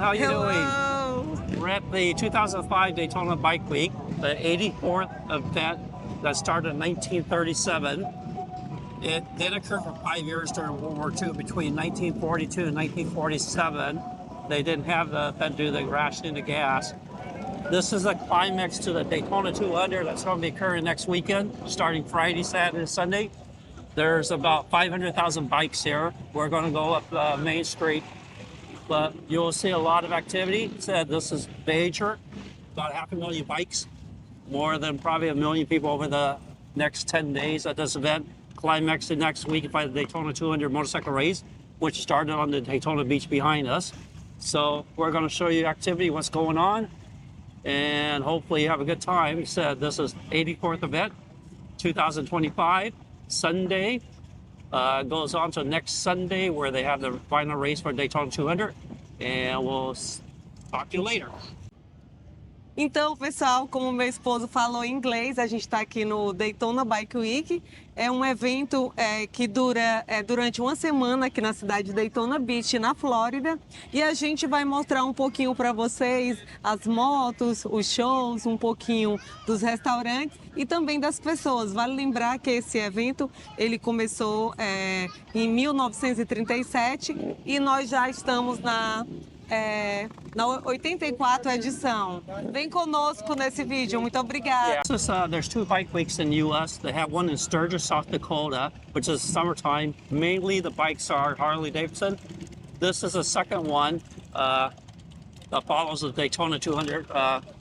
how you Hello. doing? We're at the 2005 Daytona Bike Week, the 84th event that started in 1937. It did occur for 5 years during World War II, between 1942 and 1947. They didn't have the event due to the rationing of gas. This is a climax to the Daytona 200 that's going to be occurring next weekend, starting Friday, Saturday, and Sunday. There's about 500,000 bikes here. We're going to go up Main Street, but you'll see a lot of activity. Said this is major, about 500,000 bikes, more than probably 1 million people over the next 10 days at this event. Climaxing next week by the Daytona 200 motorcycle race, which started on the Daytona beach behind us. So we're going to show you activity, what's going on, and hopefully you have a good time. He said this is 84th event, 2025, Sunday. Goes on to next Sunday where they have the final race for Daytona 200, and we'll talk to you later. Então, pessoal, como meu esposo falou em inglês, a gente está aqui no Daytona Bike Week. É um evento que dura durante uma semana aqui na cidade de Daytona Beach, na Flórida. E a gente vai mostrar um pouquinho para vocês as motos, os shows, um pouquinho dos restaurantes e também das pessoas. Vale lembrar que esse evento ele começou em 1937 e nós já estamos na 84 edição. Vem conosco nesse vídeo. Muito obrigada. Yeah. There's 2 bike weeks in the U.S. They have one in Sturgis, South Dakota, which is summertime. Mainly the bikes are Harley-Davidson. This is the second one that follows the Daytona 200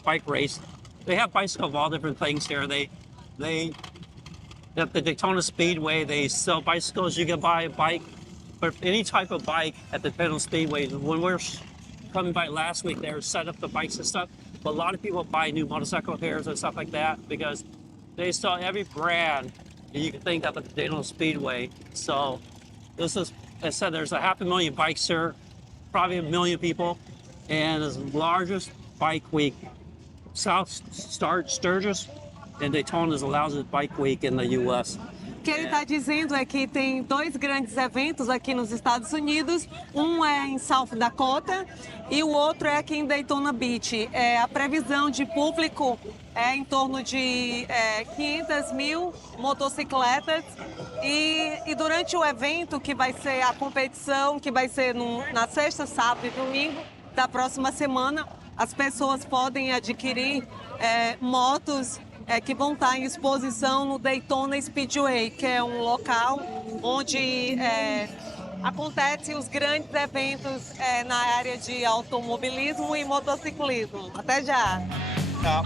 bike race. They have bicycles of all different things here. They at the Daytona Speedway, they sell bicycles. You can buy a bike for any type of bike at the Daytona Speedway. When we're coming by last week, they were set up the bikes and stuff. But a lot of people buy new motorcycle pairs and stuff like that because they sell every brand you can think of at the Daytona Speedway. So this is, as I said, there's 500,000 bikes here, probably 1 million people, and it's the largest bike week. South Sturgis and Daytona is the largest bike week in the U.S. O que ele está dizendo é que tem 2 grandes eventos aqui nos Estados Unidos. Um é em South Dakota e o outro é aqui em Daytona Beach. A previsão de público é em torno de 500.000 motocicletas. E durante o evento, que vai ser a competição, que vai ser na sexta, sábado e domingo da próxima semana, as pessoas podem adquirir motos que vão estar em exposição no Daytona Speedway, que é um local onde acontecem os grandes eventos na área de automobilismo e motociclismo. Até já! Tchau.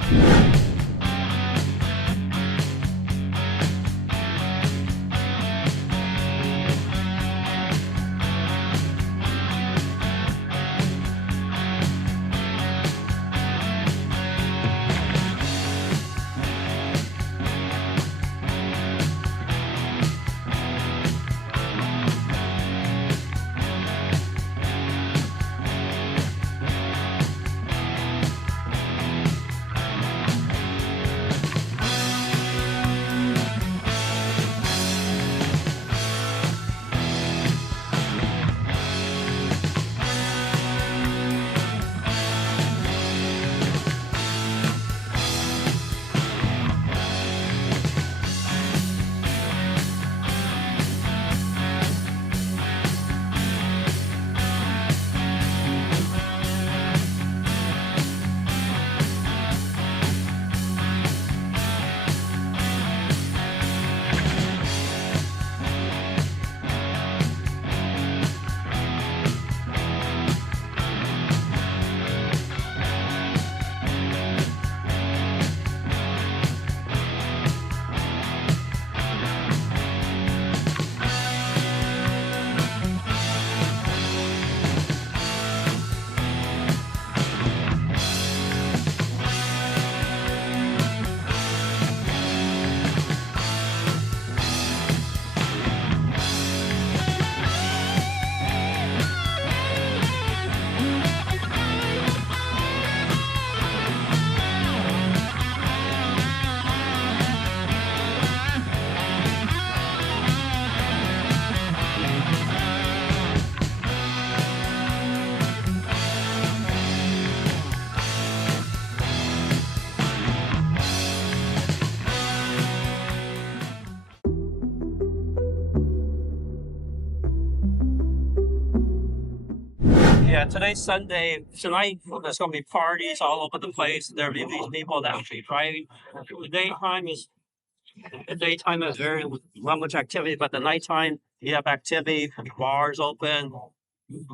Yeah, today's Sunday. Tonight, there's going to be parties all over the place. There'll be these people that will be driving. The daytime is very not much activity, but the nighttime you have activity. Bars open,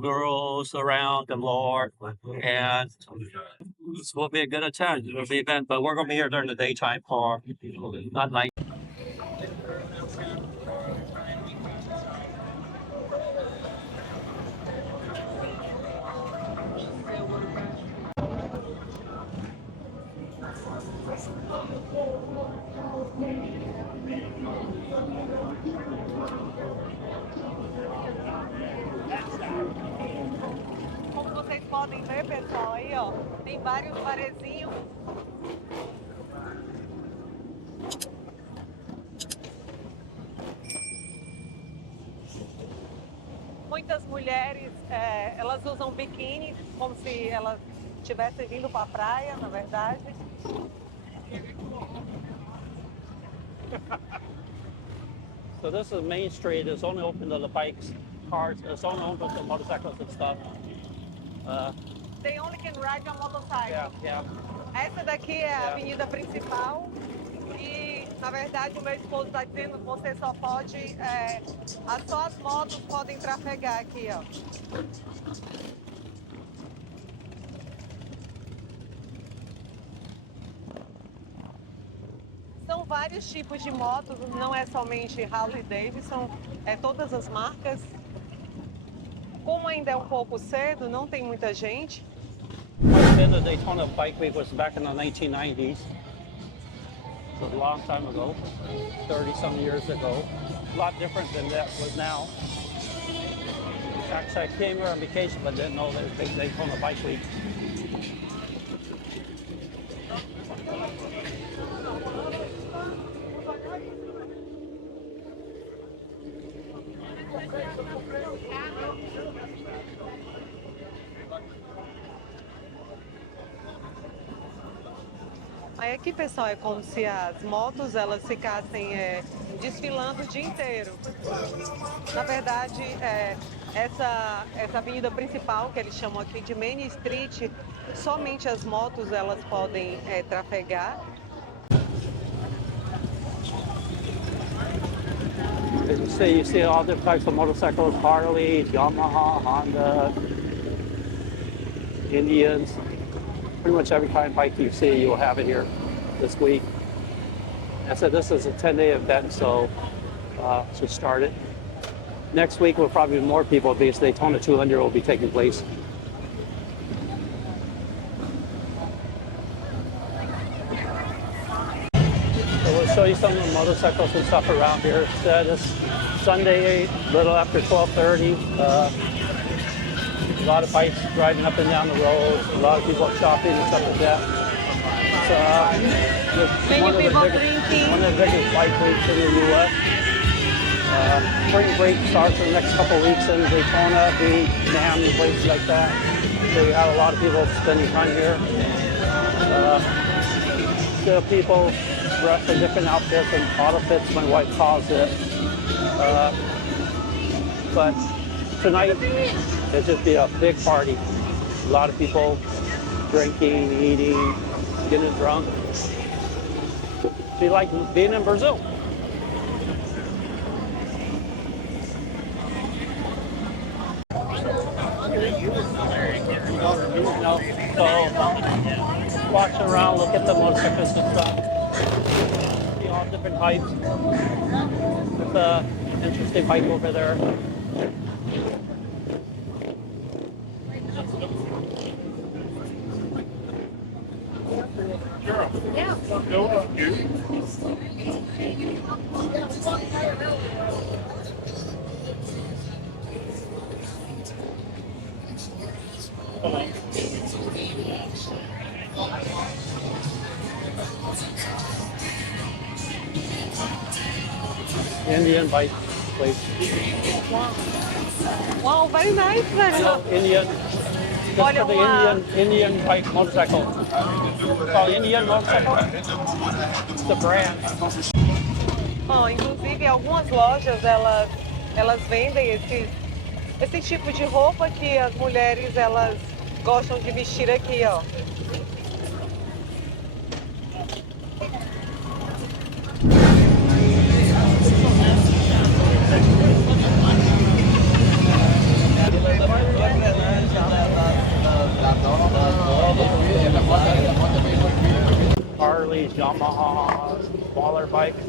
girls around galore, and this will be a good attend. It'll be an event, but we're going to be here during the daytime for not night. Como vocês podem ver, pessoal, aí ó, tem vários barezinhos. Muitas mulheres, elas usam biquíni como se elas estivessem vindo para a praia, na verdade. So this is Main Street. It's only open to the bikes, cars. It's only open to motorcycles and stuff. They only can ride on motorcycle. Yeah. Essa daqui é a avenida principal e, na verdade, o meu esposo está dizendo que você só pode, só as motos podem trafegar aqui, ó. São vários tipos de motos, não é somente Harley-Davidson, é todas as marcas. Como ainda é um pouco cedo, não tem muita gente. I've been to Daytona Bike Week was back in the 1990s. It was a long time ago, 30-some years ago. A lot different than that was now. Actually, I came here on vacation, but didn't know there was big Daytona Bike Week. Aí aqui, pessoal, é como se as motos elas ficassem desfilando o dia inteiro. Na verdade, essa avenida principal, que eles chamam aqui de Main Street, somente as motos elas podem trafegar. As you see all different types of motorcycles, Harley, Yamaha, Honda, Indians. Pretty much every kind of bike you see, you will have it here this week. I said this is a 10-day event, so just started. Next week will probably be more people because Daytona 200 will be taking place. So we'll show you some of the motorcycles and stuff around here. It's Sunday, a little after 12:30. A lot of bikes driving up and down the road. A lot of people shopping and stuff like that. It's one of the biggest bike weeks in the U.S. Spring break starts in the next couple of weeks in Daytona, Miami, places like that. So you have a lot of people spending time here. Still people dressed in different outfits and auto fits, my wife calls it. But tonight, it'll just be a big party. A lot of people drinking, eating, getting drunk. Be like being in Brazil. So watch around, look at the motorcycles and stuff. See all different types. There's an interesting bike over there. Yeah. Indian bike place. Wow, very nice, velho. Indian. Just for the Indian bike motorcycle. It's called Indian motorcycle. It's the brand. Inclusive, algumas lojas elas vendem esse tipo de roupa que as mulheres elas gostam de vestir aqui, ó. Harleys, Yamahas, smaller bikes,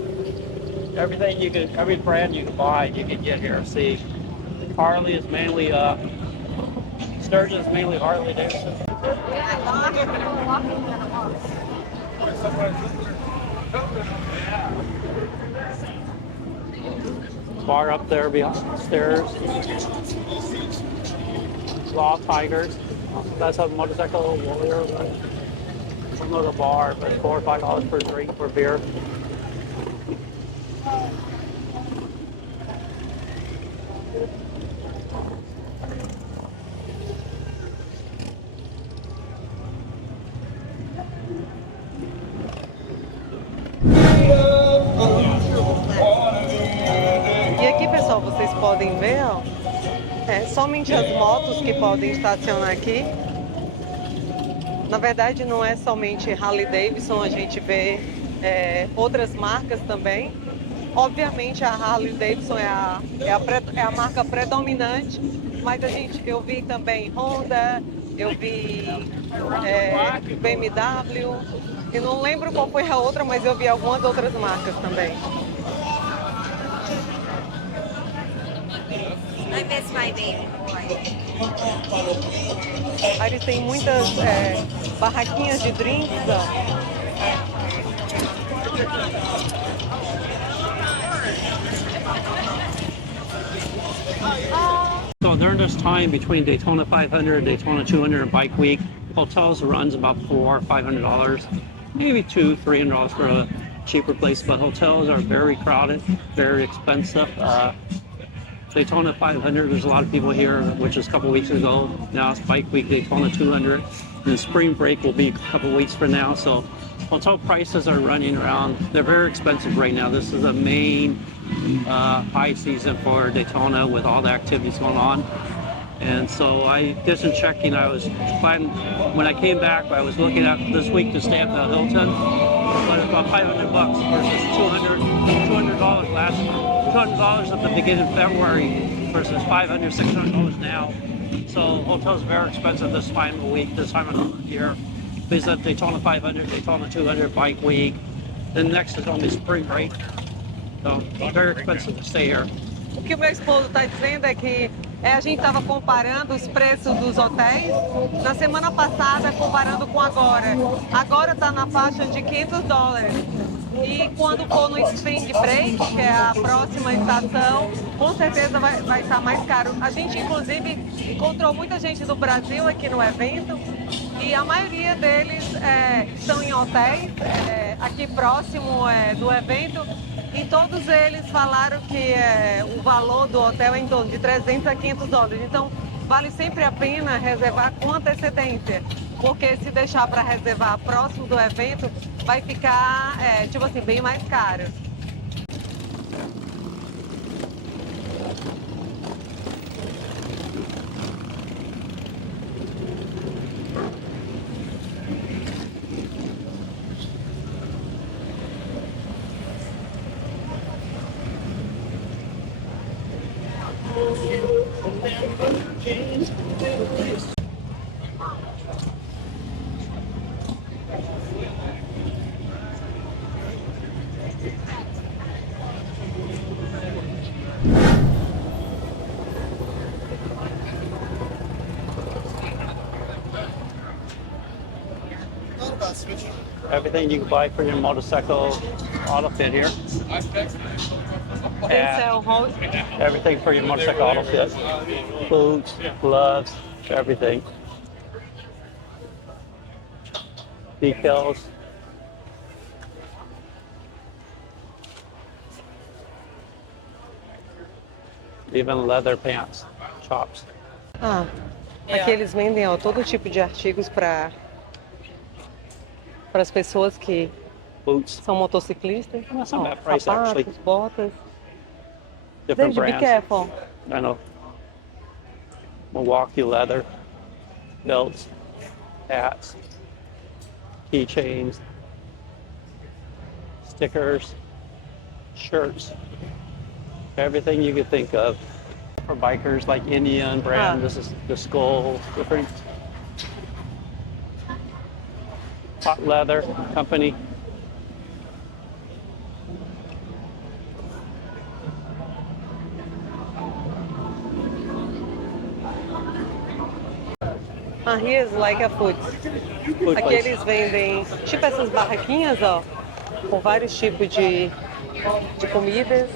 everything you can, every brand you can buy, you can get here. See, Harley is mainly, Sturgeon is mainly Harley-Davidson. Bar up there behind the stairs. Law Tigers. That's a motorcycle warrior. Another bar, but $4 or $5 per drink for beer. E aqui, pessoal, vocês podem ver, ó, somente as motos que podem estacionar aqui. Na verdade, não é somente Harley-Davidson, a gente vê outras marcas também. Obviamente, a Harley-Davidson é a marca predominante, mas eu vi também Honda, eu vi BMW, eu não lembro qual foi a outra, mas eu vi algumas outras marcas também. I miss my baby boy. Aí eles têm muitas barraquinhas de drinks, ó. So during this time between Daytona 500, Daytona 200, and Bike Week, hotels runs about $400 or $500, maybe $200, $300 for a cheaper place. But hotels are very crowded, very expensive. Daytona 500, there's a lot of people here, which is a couple weeks ago. Now it's Bike Week, Daytona 200. And spring break will be a couple weeks from now. So hotel prices are running around, they're very expensive right now. This is the main high season for Daytona with all the activities going on. And so I did some checking. I was planning, when I came back, I was looking at this week to stay at the Hilton, but it's about $500 versus $200 last year. $200 at the beginning of February versus $500, $600 now. So hotels are very expensive this final week, this time of the year. Visit Daytona 500, Daytona 200, Bike Week. Then next is only spring break. So very expensive to stay here. O que o meu esposo está dizendo é que a gente estava comparando os preços dos hotéis na semana passada, comparando com agora. Agora está na faixa de $500. E quando for no Spring Break, que é a próxima estação, com certeza vai estar mais caro. A gente, inclusive, encontrou muita gente do Brasil aqui no evento e a maioria deles estão em hotéis aqui próximo do evento. E todos eles falaram que o valor do hotel é em torno de $300 a $500. Então, vale sempre a pena reservar com antecedência, porque se deixar para reservar próximo do evento, vai ficar, tipo assim, bem mais caro. Everything you can buy for your motorcycle auto fit here. Esse é o hall. Everything for your motorcycle auto fit. Boots, gloves, everything. Decals. Even leather pants, chops. Aqui eles vendem todo tipo de artigos para as pessoas que Boots. são motociclistas. That's not bad price, Sapatos, actually. botas. Different David, be brands. careful. I know. Milwaukee leather, belts, hats, keychains, stickers, shirts, everything you could think of. For bikers like Indian brand, this is the skull, different hot leather company. Here's like a food. Food Aqui place. eles vendem tipo essas barraquinhas, ó, com vários tipos de comidas.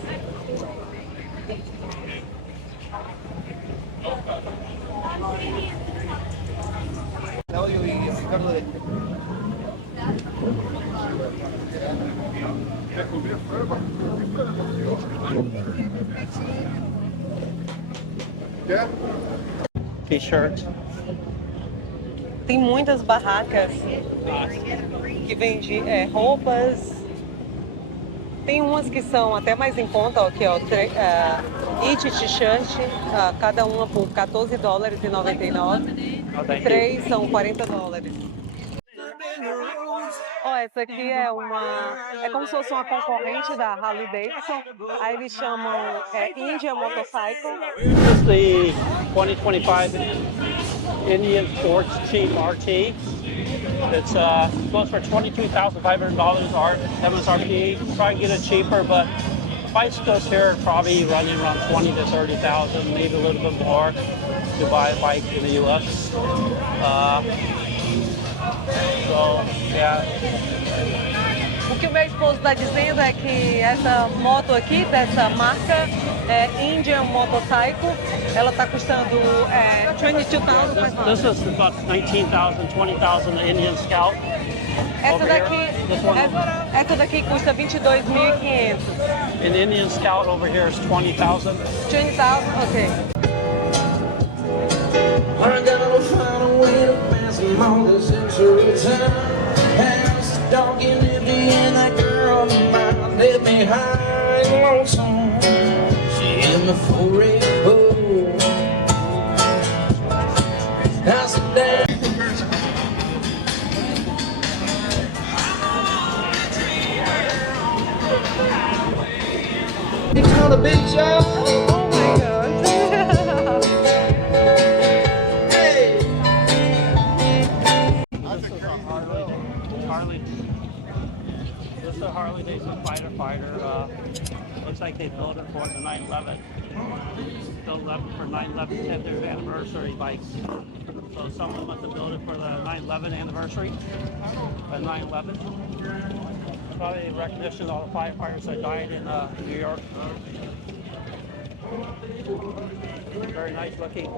T-shirts. Tem muitas barracas que vendem roupas. Tem umas que são até mais em conta, ó, aqui, ó, It T-shirt, cada uma por $14,99. Três são $40. Ó, essa aqui é como se fosse uma concorrente da Harley-Davidson. Aí eles chamam India Motorcycle. This is the 2025 Indian Sports Cheap RT. It's goes for $22,500 MSRP. Try to get it cheaper, but bicycles here are probably running around 20 to 30,000, maybe a little bit more to buy a bike in the U.S. So yeah. O que o meu esposo está dizendo é que essa moto aqui, dessa marca, Indian Motorcycle, ela está custando $22,500. This is about 19,000, 20,000 Indian Scout. Essa daqui custa $22,500. An Indian Scout over here is 20,000. 20,000, okay. I gotta find a way to pass some Motos into town. House dog in the end, that girl of mine left me high and lonesome. She in the 480. I said, damn. It's on the big show. Oh my God. Harley. This is a Harley-Davidson fighter. Looks like they built it for the 911. Built it for 911 10th anniversary bikes. So someone must have built it for the 911 anniversary. The 911. Probably in recognition of all the firefighters that died in New York. Very nice looking.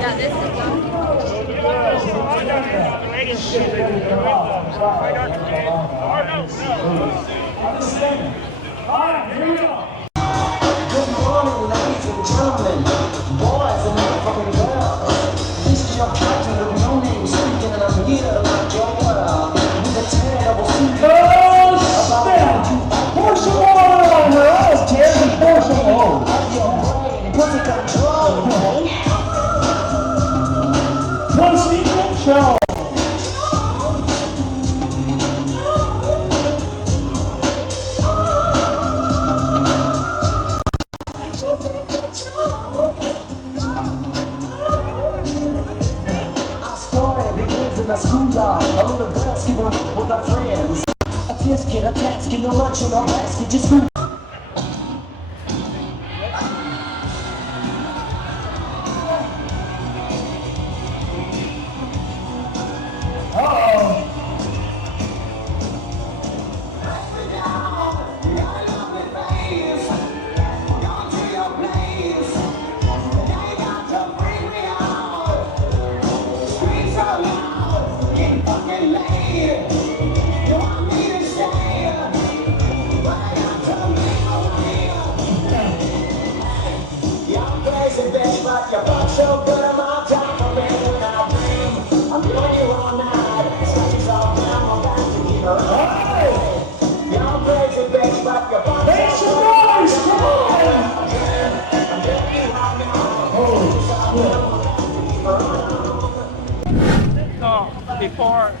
Yeah, this Good morning, ladies and gentlemen, boys and motherfucking girls. This is your captain with no name speaking, and I'm here to rock your world with a terrible secret. Push them on, girls, Jerry, push them on. Of your brain, pussy control. Pussy control. In a schoolyard, a little girl skipping with her friends. A fierce kid, a cat skin, no lunch in her basket, just food.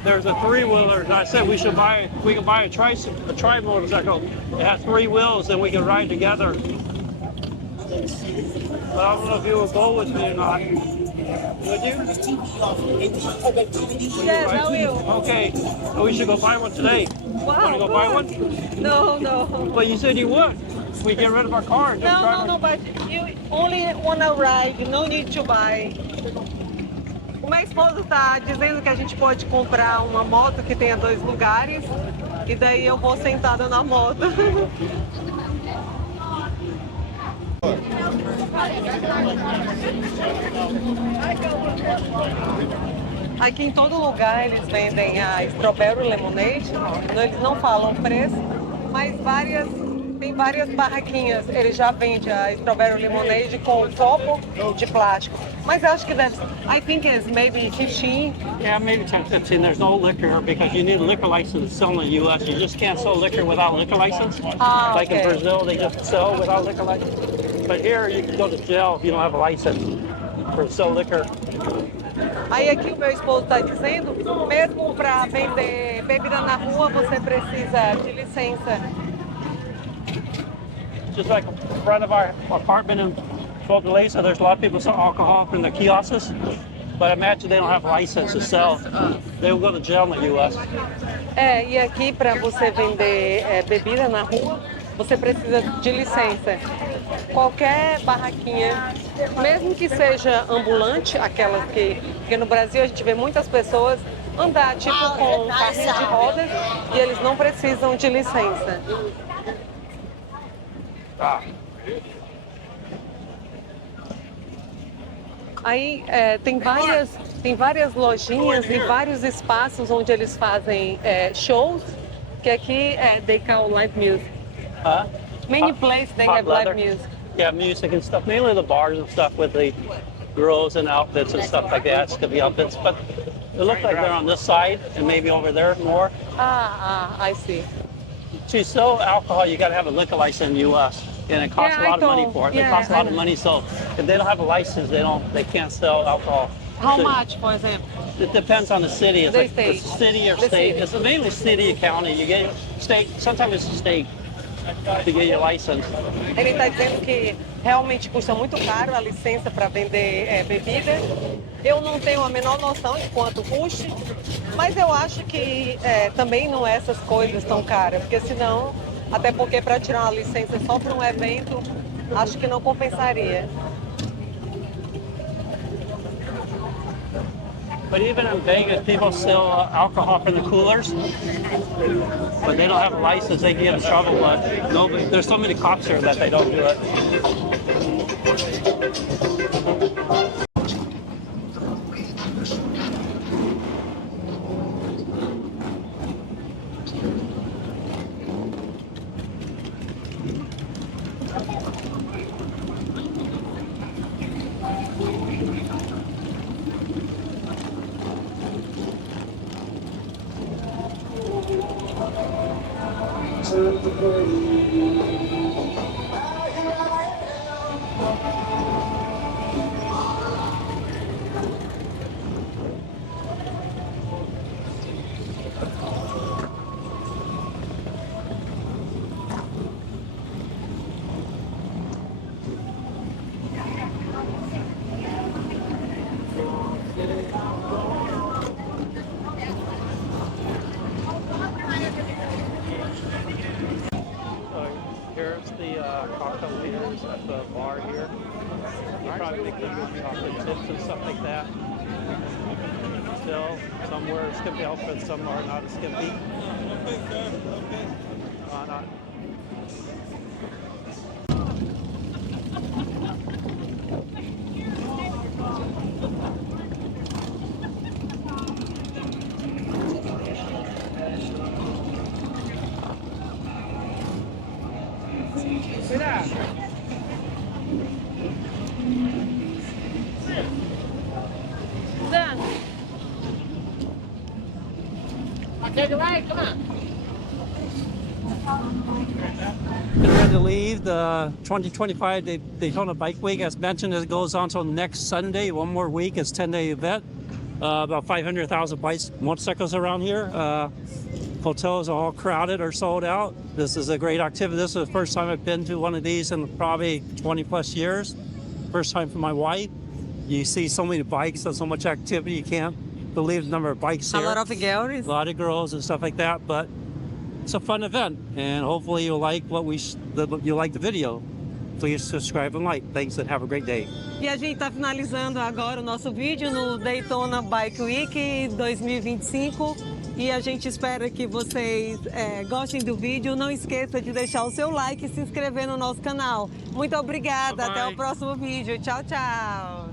there's a three-wheeler. I said we can buy a tri-motorcycle. It has three wheels and we can ride together. But I don't know if you would go with me or not. Would you? Yes, I will. Okay, so we should go buy one today. Wow, Want to go buy one? No. But you said you would. We get rid of our car. And just drive No, but you only wanna ride, no need to buy. O meu esposo tá dizendo que a gente pode comprar uma moto que tenha 2 lugares e daí eu vou sentada na moto. Aqui em todo lugar eles vendem a strawberry lemonade, eles não falam preço, mas tem várias barraquinhas, eles já vendem a strawberry lemonade com um copo de plástico. Mas acho que deve, I think it's maybe 15. Yeah, maybe 10, 15. There's no liquor because you need a liquor license to sell in the U.S. You just can't sell liquor without a liquor license. Like in Brazil, they just sell without a liquor license. But here, you can go to jail if you don't have a license for sell liquor. Aí aqui o meu esposo está dizendo, mesmo para vender bebida na rua, você precisa de licença. Just like in front of our apartment in Fortaleza, there's a lot of people sell alcohol from the kiosks. But imagine they don't have a license to sell. They will go to jail in the U.S. E aqui para você vender bebida na rua, você precisa de licença. Qualquer barraquinha, mesmo que seja ambulante, aquelas porque no Brasil a gente vê muitas pessoas andar tipo com um carrinho de rodas e eles não precisam de licença. Aí tem várias lojinhas e vários espaços onde eles fazem shows, que aqui they call live music. Many places they have live music. Yeah, music and stuff. Mainly the bars and stuff with the girls and outfits and stuff like that. It's gonna be outfits, but it looks like they're on this side and maybe over there more. I see. To sell alcohol, you got to have a liquor license in the U.S. and it costs a lot of money for it. It costs a lot of money, so if they don't have a license, they can't sell alcohol. How much, for example? It depends on the city. It's like state. the city or The state. city. It's mainly city or county. You get state. Sometimes it's a state to get your license. Ele está dizendo que realmente custa muito caro a licença para vender bebida. Eu não tenho a menor noção de quanto custa, mas eu acho que também não é essas coisas tão caras, porque senão, até porque para tirar uma licença só para um evento, acho que não compensaria. But even in Vegas, people sell alcohol from the coolers, but they don't have a license. They get in trouble. But nobody, there's so many cops here that they don't do it. Here's the cocktail waiters at the bar here. They probably make good chocolate chips and stuff like that. Still, some wear skimpy outfits, some are not as skimpy. Not. Take it right, come on. Getting ready to leave the 2025 Daytona Bike Week. As mentioned, it goes on until next Sunday. One more week. It's a 10-day event. About 500,000 bikes, motorcycles around here. Hotels are all crowded or sold out. This is a great activity. This is the first time I've been to one of these in probably 20 plus years. First time for my wife. You see so many bikes and so much activity, you can't believe the number of bikes here. A lot of girls. A lot of girls and stuff like that, but it's a fun event, and hopefully you'll like you like the video. Please subscribe and like. Thanks and have a great day. E a gente está finalizando agora o nosso vídeo no Daytona Bike Week 2025 e a gente espera que vocês gostem do vídeo. Não esqueça de deixar o seu like e se inscrever no nosso canal. Muito obrigada, Bye bye. até o próximo vídeo. Tchau, tchau!